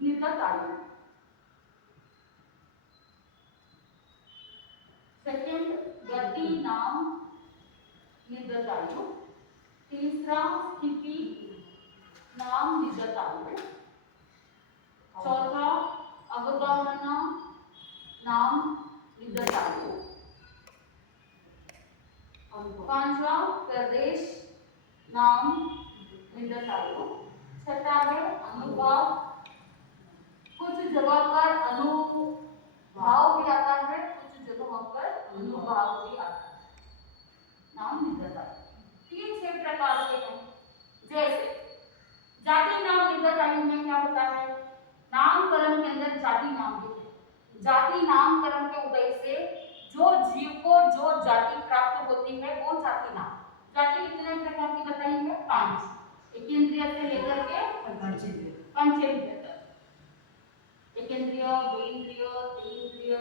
निगत आयु, सेकंड गति नाम निगत आयु, तीसरा स्थिति नाम निगत आयु, चौथा अवगाहना नाम निगत आयु, पांचवा प्रदेश नाम निगत आयु, छठा है अनुभाव, कुछ जगह पर अनुभाव भी आता है, कुछ जगहों पर अनुभाव भी आता है, नाम निगत आयु। ये 6 प्रकार के हैं। जैसे जाति नाम निगत आयु में क्या होता है? नामकरण के अंदर जाति नाम भी है। जाति नामकरण के उदय से जो जीव को जो जाति प्राप्त होती है वो जाति नाम। जाति कितने प्रकार की बताई है? 5, एकेंद्रिय से लेकर के पंचेंद्रिय तक, एकेंद्रिय, द्विंद्रिय, त्रिंद्रिय,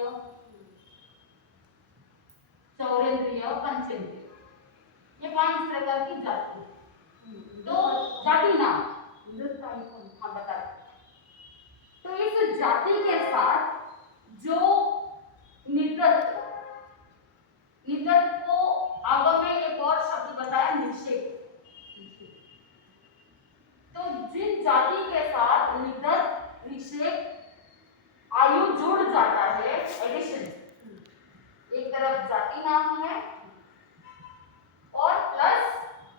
चौरेंद्रिय, पंचेंद्रिय, ये 5 प्रकार की जाति। तो जाति नाम हम बता रहे। तो इस जाति के साथ जो निगत को आगे में एक और शब्द बताया निषेध। तो जिन जाति के साथ निगत निषेध आयु जुड़ जाता है, एडिशन, एक तरफ जाति नाम है और प्लस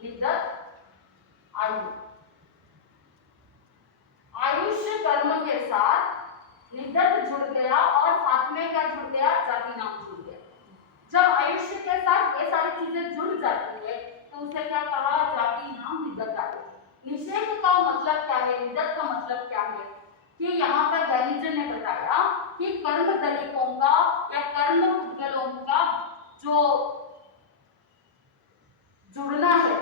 निगत आयु, आयुष्य कर्म के साथ निगत जुड़ गया और साथ में क्या जुड़ गया? जाति नाम जुड़ गया। जब आयुष्य के साथ ये सारी चीजें जुड़ जाती है तो उसे क्या कहा? जाति नाम निगत आयु। निषेध का मतलब क्या है? निगत का मतलब क्या है? कि यहाँ पर गैलीजन ने बताया कि कर्म दलिकों का या कर्म पुद्गलों का जो जुड़ना है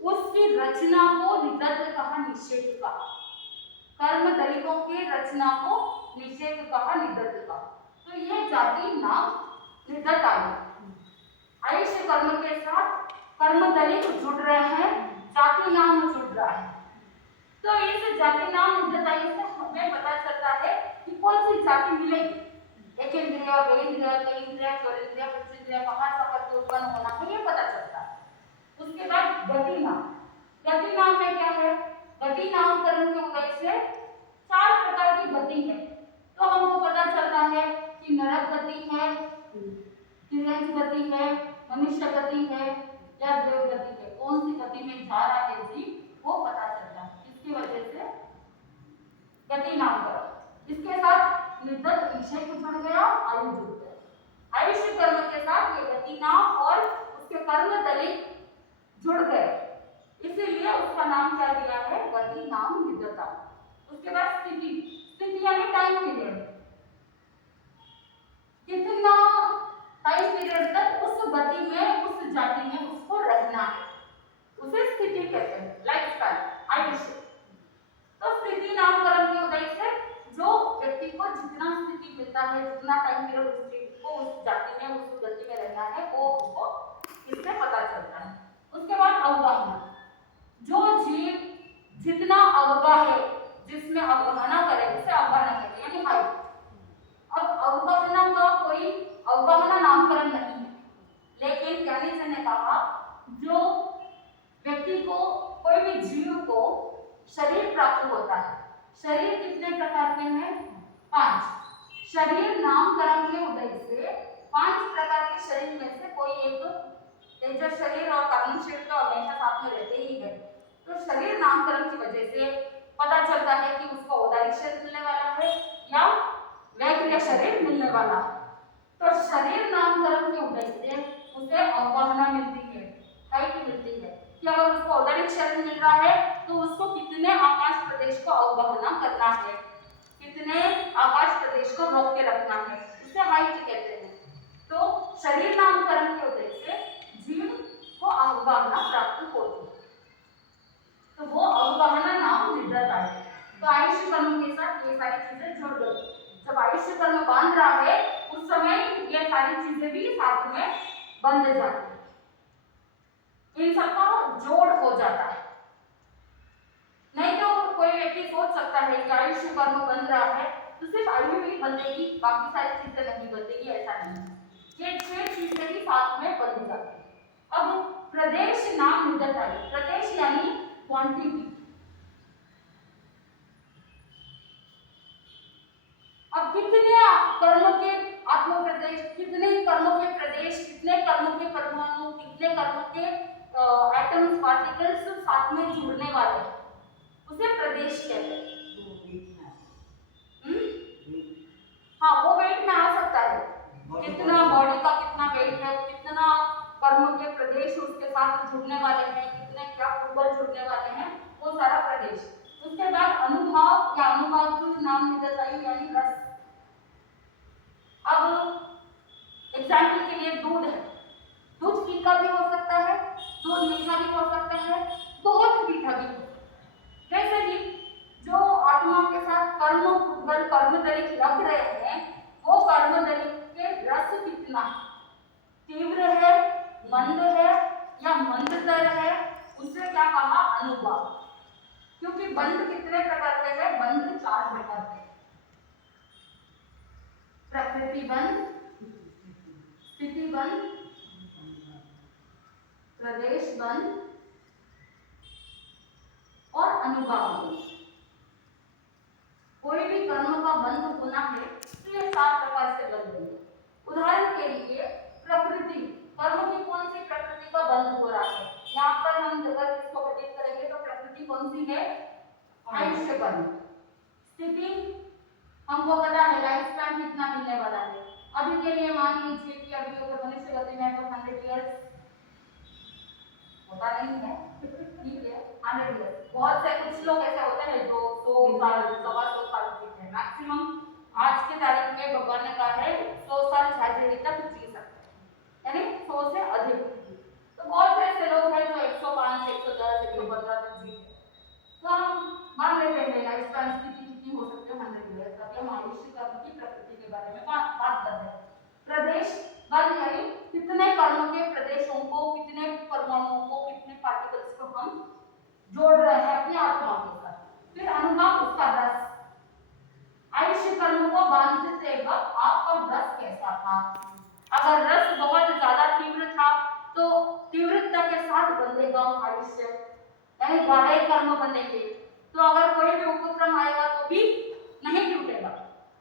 उसकी रचना को निगत कहा, निषेध कहा। कर्म दलिकों की रचना को निषेध कहा, निगत कहा। तो ये जाति नाम निगत आयु। आयुष्य कर्म के साथ कर्म दलिक जुड़ रहे हैं, जाति नाम जुड़ रहा है। तो इस जाति नाम निगत आयु से हमें पता चलता है कि कौन सी जाति मिलेगी। एकेंद्रिय, द्विंद्रिय, त्रिंद्रिय, चौरेंद्रिय, पंचेंद्रिय कहाँ से करके उत्पन्न होना है ये पता चलता है। उसके बाद गति नाम। गति नाम में क्या है? गति नामकरण के उदय से 4 प्रकार की गति है। तो हमको पता चलता है कि नरक गति है, तिर्यंक गति है, मनुष्य गति है या देव गति है। कौन सी गति में जा रहा है जीव वो पता चलता है। इसकी वजह से गति नामकरण। इसके साथ निदत विषय जुड़ गया, आयु जुड़ गया। आयुष्य कर्म के साथ ये गति नाम और उसके कर्म दलित जुड़ गए, इसीलिए उसका नाम क्या दिया है, गति नाम निदता। उसके बाद स्थिति, स्थिति यानी टाइम पीरियड, कितना टाइम पीरियड तक उस गति में उस जाति में उसको रहना है, उसे स्थिति कहते हैं, लाइफ स्टाइल, आयुष्य। तो स्थिति नामकरण के उदय से जो व्यक्ति को जितना स्थिति मिलता है, जितना टाइम पीरियड उस व्यक्ति को उस जाति में उस गति में रहना है, वो उसको इससे पता चलता है। उसके बाद अवगाहना, जो जीव जितना अवगाह है, जिसमें अवगाहना करे उसे अवगाहना कहते हैं, यानी हाइट। अब अवगाहना का कोई अवगाहना नामकरण नहीं है, लेकिन ज्ञानी जी ने कहा जो व्यक्ति को, कोई भी जीव को शरीर प्राप्त होता है, शरीर कितने प्रकार के हैं, 5। शरीर नामकरण के उदय से 5 प्रकार के शरीर में से कोई एक, तेजस शरीर और कारण शरीर तो हमेशा साथ में रहते ही है। तो शरीर नामकरण की वजह से पता चलता है कि उसको औदारिक शरीर मिलने वाला है या वैक्रिय शरीर मिलने वाला है। तो शरीर नामकरण के उदय से उसे अवगाहना मिलती है, हाइट मिलती है कि अगर उसको औदारिक शरीर मिल रहा है तो उसको कितने आकाश प्रदेश को अवगाहना करना है, कितने आकाश प्रदेश को रोक के रखना है, इसे हाइट कहते हैं। तो शरीर नामकरण के उदय से जीव को अवगाहना प्राप्त होती है, तो वो अवगाहना नाम निदता है। तो आयुष्य कर्म के साथ ये सारी चीजें जुड़ गई। जब आयुष्य कर्म बांध रहा है उस समय ये सारी चीजें भी साथ में बंध जाती है, इन सबका जोड़ हो जाता है। नहीं तो कोई व्यक्ति सोच सकता है कि आयुष्य कर्म बंध रहा है तो सिर्फ आयु ही बंधेगी, बाकी सारी चीजें नहीं बंधेगी, ऐसा नहीं। ये 6 चीजें भी साथ में बंध जाती है। अब प्रदेश नाम निदता है, प्रदेश यानी क्वांटिटी। अब कितने कर्मों के आत्म प्रदेश, कितने कर्मों के प्रदेश, कितने कर्मों के परमाणु, कितने कर्मों के एटम्स, पार्टिकल्स साथ में जुड़ने वाले हैं, उसे प्रदेश कहते हैं। हाँ, वो वेट में आ सकता है, कितना बॉडी का कितना वेट है, कितना कर्म के प्रदेश उसके साथ जुड़ने वाले हैं, कितने क्या पूर्वज जुड़ने वाले हैं, वो सारा प्रदेश। उसके बाद अनुभव या अनुभव नाम निदताई यानी रस। अब एग्जाम्पल के लिए दूध है, दूध फीका भी हो सकता है, दूध मीठा भी हो सकता है, बहुत मीठा भी हो सकता है। वैसे ही जो आत्मा के साथ कर्म दलित रख रहे हैं, वो कर्म दलित के रस कितना तीव्र है, मंद है या मंदतर है, उससे क्या कहा, अनुभव। क्योंकि बंध कितने प्रकार के हैं, बंध 4 प्रकार के, प्रकृति बंध, स्थिति बंध, प्रदेश बंध और अनुभाव बंध। कोई भी कर्म का बंध होना है तो ये 7 प्रकार से बंध है। उदाहरण के लिए प्रकृति, कर्म की कौन सी प्रकृति का बंध हो रहा है, यहाँ पर हम अगर इसको घटित करेंगे तो प्रकृति कौन सी है, आयुष्य कर्म। स्थिति हमको पता है लाइफ स्पैन कितना मिलने वाला है, अभी के लिए मान लीजिए कि अभी अगर मनुष्य गति में तो 100 इयर्स होता नहीं है, ठीक है, 100 इयर्स। बहुत से कुछ लोग ऐसे होते हैं जो 100 साल 125 साल जीते हैं, मैक्सिमम आज के तारीख में भगवान ने कहा है 100 साल झाझेरी तक जी सकते हैं, यानी 100 से अधिक। तो बहुत से ऐसे लोग हैं जो 105 110 115 तक जीते। तो हम मान लेते हैं लाइफ स्पैन कितनी हो सकती है, 100 इयर्स। तभी हम आयुष्य कर्म की प्रकृति के बारे में बात कर रहे हैं। प्रदेश बंध यानी कितने कर्म के प्रदेशों को, कितने परमाणुओं को, कितने पार्टिकल्स को हम जोड़ रहे हैं अपनी आत्मा के साथ। फिर अनुभव, उसका रस। आयुष्य कर्म को बांधते वक्त आपका रस कैसा था, अगर रस बहुत ज्यादा तीव्र था तो तीव्रता के साथ बंधेगा आयुष्य, यानी गाढ़े कर्म बनेंगे। तो अगर कोई भी उपक्रम आएगा तो भी नहीं टूटेगा।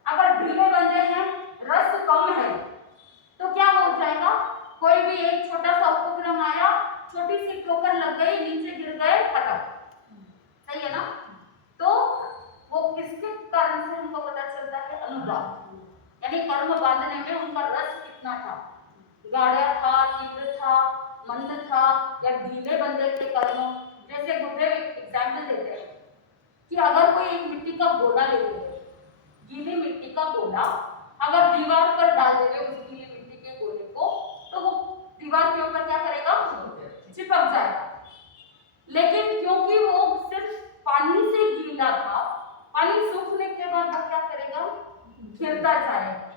अगर ढीले बंधे हैं, रस कम है, तो क्या हो जाएगा, कोई भी एक छोटा सा उपक्रम आया, छोटी सी ठोकर लग गई, नीचे गिर गए, खत्म। सही है ना? तो वो किसके कारण से हमको पता चलता है? अनुभाव, यानी कर्म बांधने में उनका रस कितना था, गाढ़ा था, तीव्र था, मंद था, या ढीले बंधे थे कर्म। जैसे गुरुदेव एक एग्जाम्पल देते हैं कि अगर कोई एक मिट्टी का गोला ले ले, गीली मिट्टी का गोला अगर दीवार पर डाल देवे उस गीली मिट्टी के गोले को, तो वो दीवार के ऊपर क्या करेगा? चिपक जाएगा। लेकिन क्योंकि वो सिर्फ पानी से गीला था, पानी सूखने के बाद वो क्या करेगा? गिरता जाएगा,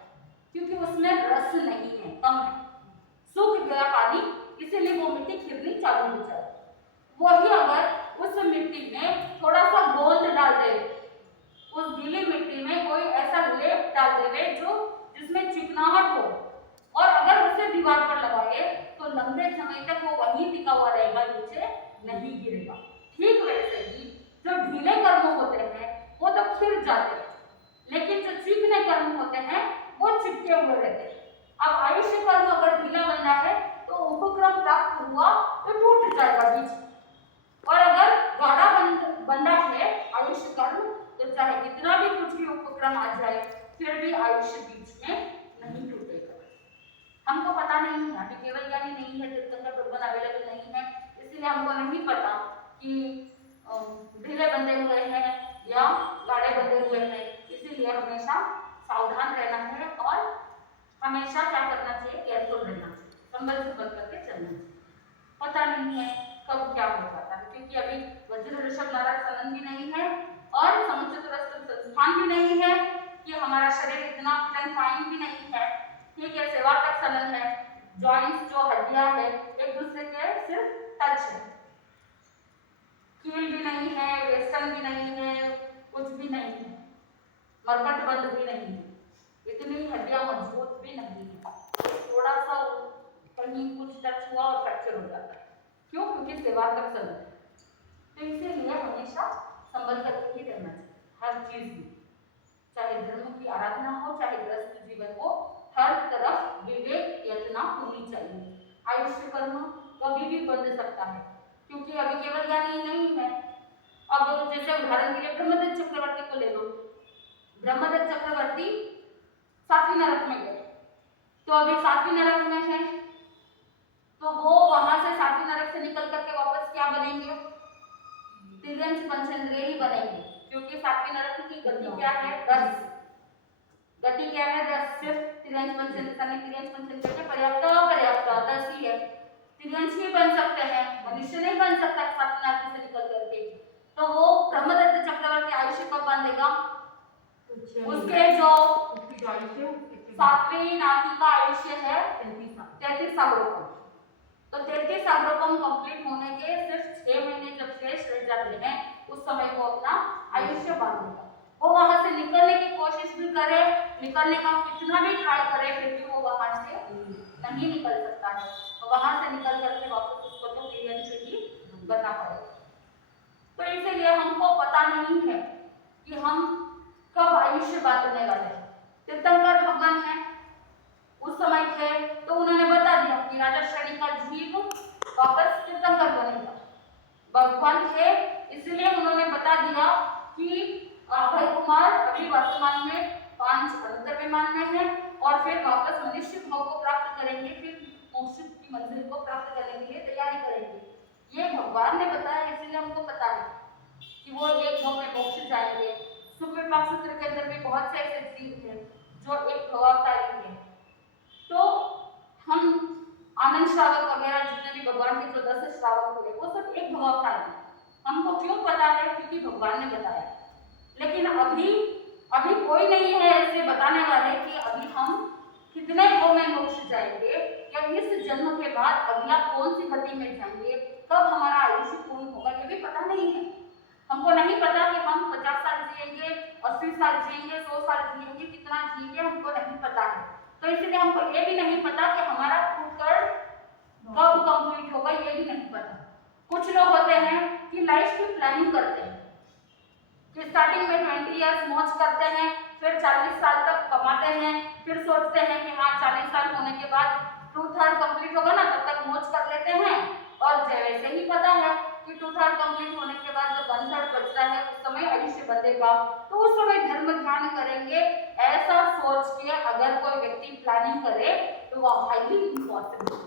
क्योंकि उसमें रस नहीं है, कम है, सूख गया पानी, इसीलिए वो मिट्टी गिरनी चालू हो जाए। वही अगर उस मिट्टी में थोड़ा सा गोंद डाल दे, उस गीली मिट्टी में कोई ऐसा लेप डाल देवे जो जिसमें चिकनाहट हो, और अगर उसे दीवार पर लगाए तो लंबे समय तक वो वहीं टिका हुआ रहेगा, नीचे नहीं गिरेगा। ठीक वैसे ही जो ढीले कर्म होते हैं वो तो खिर जाते हैं, लेकिन जो चिकने कर्म होते हैं वो चिपके हुए रहते हैं। अब आयुष्य कर्म अगर ढीला बना है तो उपक्रम प्राप्त हुआ तो टूट जाएगा बीच, और अगर गाढ़ा बंधा है आयुष्य कर्म, तो चाहे कितना भी कुछ भी उपक्रम आ जाए फिर भी आयुष्य बीच में नहीं टूटेगा। हमको पता नहीं है, अभी केवल ज्ञानी नहीं है, तीर्थंकर भगवान अवेलेबल नहीं है, इसलिए हमको नहीं पता कि ढीले बंधे हुए हैं या गाढ़े बंधे हुए हैं। इसीलिए हमेशा सावधान रहना है और हमेशा क्या करना चाहिए? केयरफुल रहना चाहिए, संभल से बच करके चलना चाहिए। पता नहीं है कब क्या हो जाता है, क्योंकि अभी वज्र ऋषभ नाराज सलन भी नहीं है और समुचित संस्थान भी नहीं है कि हमारा शरीर इतना फिट एंड फाइन भी नहीं है। ठीक है, सेवा तक सलन है, जॉइंट्स जो हड्डियां है एक दूसरे के सिर्फ टच है, कील भी नहीं है, वेस्टर्न भी नहीं है, कुछ भी नहीं है, मरकट बंद भी नहीं है, इतनी हड्डियां मजबूत भी नहीं है। थोड़ा सा कहीं कुछ टच हुआ और फ्रैक्चर हो जाता है। क्यों? क्योंकि सेवा तक सलन है। तो इसीलिए हमेशा संभल करके ही रहना चाहिए हर चीज में, चाहे धर्म की आराधना हो, चाहे गृहस्थ जीवन हो, हर तरफ विवेक यत्न होनी चाहिए। आयुष्य कर्म कभी भी बंध सकता है, क्योंकि अभी केवल ज्ञान ही नहीं है। अब जैसे उदाहरण के लिए ब्रह्मदत्त चक्रवर्ती को ले लो, ब्रह्मदत्त चक्रवर्ती 7वीं नरक में गए, तो अभी 7वीं नरक में है, तो वो वहां से 7वीं नरक से निकल करके वापस क्या बनेंगे? तिर्यंश पंचेंद्रिय ही बनेंगे, क्योंकि 7वीं नरक की गति क्या है? 10। गति क्या है? 10। सिर्फ तिर्यंश पंचेंद्रिय के पर्याप्त 10 ही है। तिर्यंश ही बन सकते हैं, मनुष्य नहीं बन सकता 7वीं नरक से निकल करके। तो वो ब्रह्मदत्त चक्रवर्ती आयुष्य कब बांधेगा? उसके जो 7वीं नाती का आयुष्य है 33 सालों का, तो 33 सालों कंप्लीट होने के सिर्फ 6 महीने जब शेष रह जाते हैं, उस समय वो अपना आयुष्य बांधेगा। वो वहां से निकलने की कोशिश भी करे, निकलने का कितना भी ट्राई करे, फिर भी वो वहां से नहीं निकल सकता है, तो वहां से निकल करके वापस उसको तो तिर्यंश ही बनना पड़ेगा। तो इसीलिए हमको पता नहीं है कि हम कब आयुष्य बांधने वाले हैं। तीर्थंकर भगवान है, उस समय थे तो उन्होंने बता दिया कि राजा श्रेणी का जीव वापस तीर्थंकर बनेगा। भगवान थे इसलिए उन्होंने बता दिया कि अभय कुमार अभी वर्तमान में 5 अनंतर विमान में है और फिर वापस मनुष्य भाव को प्राप्त करेंगे, फिर मोक्ष की मंजिल को प्राप्त करने के लिए तैयारी करेंगे। ये भगवान ने बताया, इसलिए हमको पता है कि वो एक भाव में मोक्ष जाएंगे। सुख विपाक सूत्र के अंदर भी बहुत से ऐसे जीव हैं जो एक भवावतारी है। तो हम आनंद श्रावक वगैरह जितने भी भगवान के जो 10 श्रावक हुए वो सब एक भवावतारी है। हमको क्यों पता है? क्योंकि भगवान ने बताया। लेकिन अभी कोई नहीं है ऐसे बताने वाले कि अभी हम कितने भाव में मोक्ष जाएंगे, या इस जन्म के बाद अगला कौन सी गति में जाएंगे, कब हमारा आयुष्य पूर्ण होगा, ये भी पता नहीं है। हमको नहीं पता कि हम 50 साल जिएंगे, 80 साल जिएंगे, 100 साल जिएंगे, कितना जिएंगे हमको नहीं पता है। तो इसलिए हमको ये भी नहीं पता कि हमारा उत्कर्ष कब कंप्लीट होगा, ये भी नहीं पता। कुछ लोग होते हैं कि लाइफ की प्लानिंग करते हैं कि स्टार्टिंग में 20 इयर्स मौज करते हैं, फिर 40 साल तक कमाते हैं, फिर सोचते हैं कि हाँ 40 साल होने के बाद 2/3 कंप्लीट होगा ना, तब तक मौज कर लेते हैं। और वैसे ही पता है कि 2/3 कंप्लीट होने के बाद जब 1/3 बचता है उस समय आयुष्य बंधेगा, तो उस समय धर्म ध्यान करेंगे। ऐसा सोच के अगर कोई व्यक्ति प्लानिंग करे तो वह हाईली इम्पॉसिबल।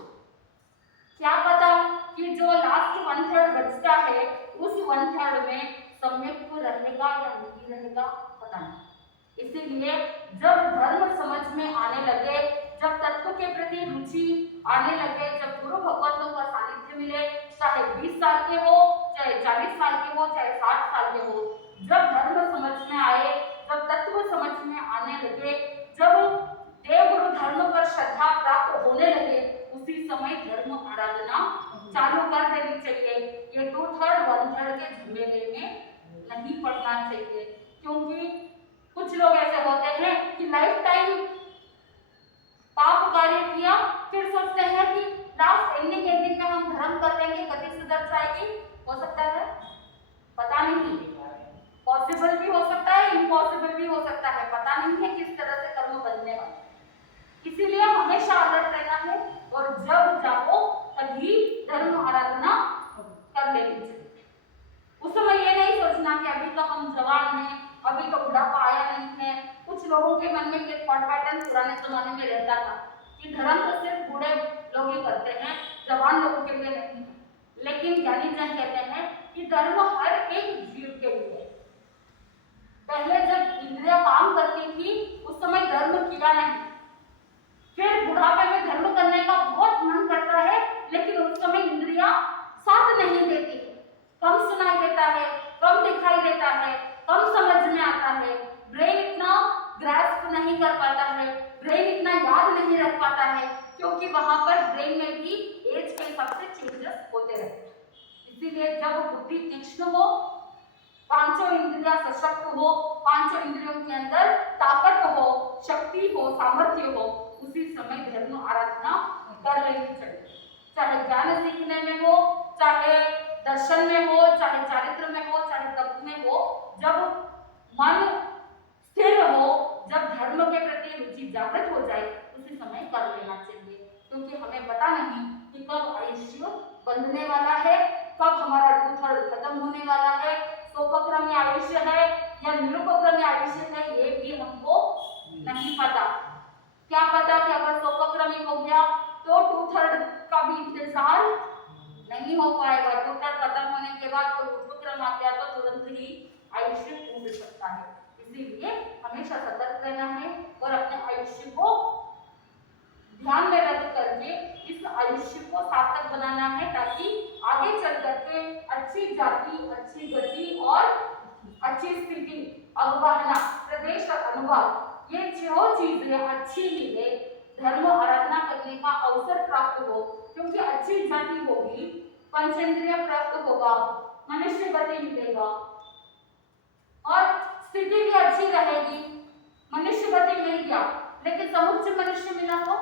क्या पता कि जो लास्ट 1/3 बचता है उस 1/3 में सम्यक रहेगा या नहीं रहेगा, पता नहीं। इसीलिए जब धर्म समझ में आने लगे, जब तत्व के प्रति रुचि आने लगे, जब गुरु भगवतों का सानिध्य मिले, चाहे 20 साल के हो, चाहे 40 साल के हो, चाहे 60 साल के हो, जब धर्म समझ में आए, जब तत्व समझ में आने लगे, जब देवगुरु धर्म पर श्रद्धा प्राप्त होने लगे, उसी समय धर्म आराधना चालू कर देनी चाहिए। ये 2/3 1/3 के झमेले में नहीं पड़ना चाहिए, क्योंकि कुछ लोग ऐसे होते हैं कि लाइफ टाइम पाप कार्य किया, फिर सोचते हैं कि लास्ट एंडिंग में हम धर्म कर लेंगे, गति सुधर जाएगी। हो सकता है, पता नहीं, पॉसिबल भी हो सकता है, इम्पॉसिबल भी हो सकता है, पता नहीं है किस तरह से कर्म बनने वाला। इसीलिए हमेशा अलर्ट रहना है और जब जाओ तभी धर्म आराधना कर लेनी चाहिए। उस समय ये नहीं सोचना कि अभी तो हम जवान हैं, अभी तो बुढ़ापा आया नहीं है। कुछ लोगों के मन में ये थॉट पैटर्न पुराने जमाने में रहता था कि धर्म तो सिर्फ बूढ़े लोग ही करते हैं, जवान लोगों के लिए नहीं। लेकिन ज्ञानी जन कहते हैं कि धर्म हर एक जीव के लिए। पहले जब इंद्रियां काम करती थी उस समय धर्म किया नहीं, फिर बुढ़ापे में धर्म करने का बहुत मन करता है, लेकिन उस समय इंद्रियां साथ नहीं देती, कम सुनाई देता है, कम दिखाई देता है, कम समझ में आता है, ब्रेन इतना ग्रास्प नहीं कर पाता है, ब्रेन इतना याद नहीं रख पाता है, क्योंकि वहां पर ब्रेन में भी एज के हिसाब से चेंजेस होते रहते हैं। इसीलिए जब बुद्धि तीक्ष्ण हो, पांचों इंद्रियां सशक्त हो, पांचों इंद्रियों के अंदर ताकत हो, शक्ति हो, सामर्थ्य हो, उसी समय धर्म आराधना कर लेनी चाहिए। चाहे ज्ञान सीखने में हो, चाहे दर्शन में हो, चाहे चारित्र में हो, चाहे तप में हो, जब मन स्थिर हो, जब धर्म के प्रति रुचि जागृत हो जाए, उसी समय कर लेना चाहिए। क्योंकि हमें पता नहीं कि कब आयुष्य बंधने वाला है, कब हमारा 2/3 खत्म होने वाला है, सोपक्रमी आयुष्य है या निरुपक्रमी आयुष्य है, ये भी हमको नहीं पता। क्या पता कि अगर सोपक्रमी हो गया तो 2/3 का भी इंतजार नहीं हो पाएगा। 2/3 खत्म होने के बाद कोई उपक्रम आ गया तो तुरंत ही आयुष्य टूट सकता है। इसीलिए हमेशा सतर्क रहना है और अपने आयुष्य को ध्यान में रख करके इस आयुष्य को सार्थक बनाना है, ताकि आगे चल करके अच्छी जाति, अच्छी गति और अच्छी स्थिति, अवगाहना, प्रदेश का अनुभव, ये जो चीजें अच्छी मिले, धर्म आराधना करने का अवसर प्राप्त हो, क्योंकि अच्छी जाति होगी, पंचेंद्रिय प्राप्त होगा, मनुष्य गति मिलेगा और स्थिति भी अच्छी रहेगी। मनुष्य गति मिल गया लेकिन समुच्च मनुष्य मिला तो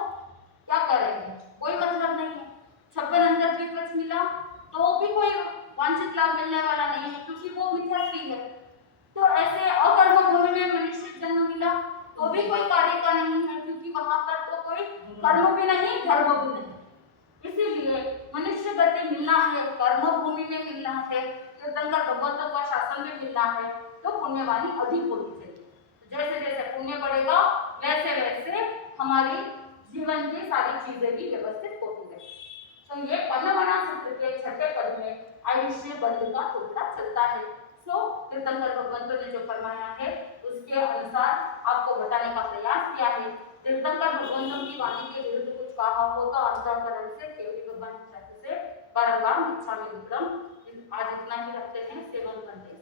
क्या करेंगे, कोई मतलब नहीं है। 56 अंतर्द्वीप मिला तो भी कोई वांछित लाभ मिलने वाला नहीं है, क्योंकि वो मिथ्यात्व है। तो ऐसे अकर्म भूमि में मनुष्य जन्म मिला तो भी कोई कार्य का नहीं है, क्योंकि वहां पर तो कोई कर्म भी नहीं, धर्म भी नहीं। इसीलिए मनुष्य गति मिलना है, कर्म भूमि में मिलना है, तीर्थंकर भगवतों का शासन में मिलना है, तो पुण्यवानी अधिक होनी चाहिए। जैसे जैसे पुण्य बढ़ेगा वैसे वैसे हमारी जीवन की सारी चीजें भी व्यवस्थित होती है। तो ये पन्नवना सूत्र के 6ठे पद में आयुष्य बंध का टुकड़ा चलता है। सो तीर्थंकर भगवंतों ने जो फरमाया है उसके अनुसार आपको बताने का प्रयास किया है। तीर्थंकर भगवंतों की वाणी के विरुद्ध कुछ कहा हो तो अंतःकरण से केवली भगवान से बारंबार इच्छा में विक्रम। आज इतना ही रखते हैं। सेवन करते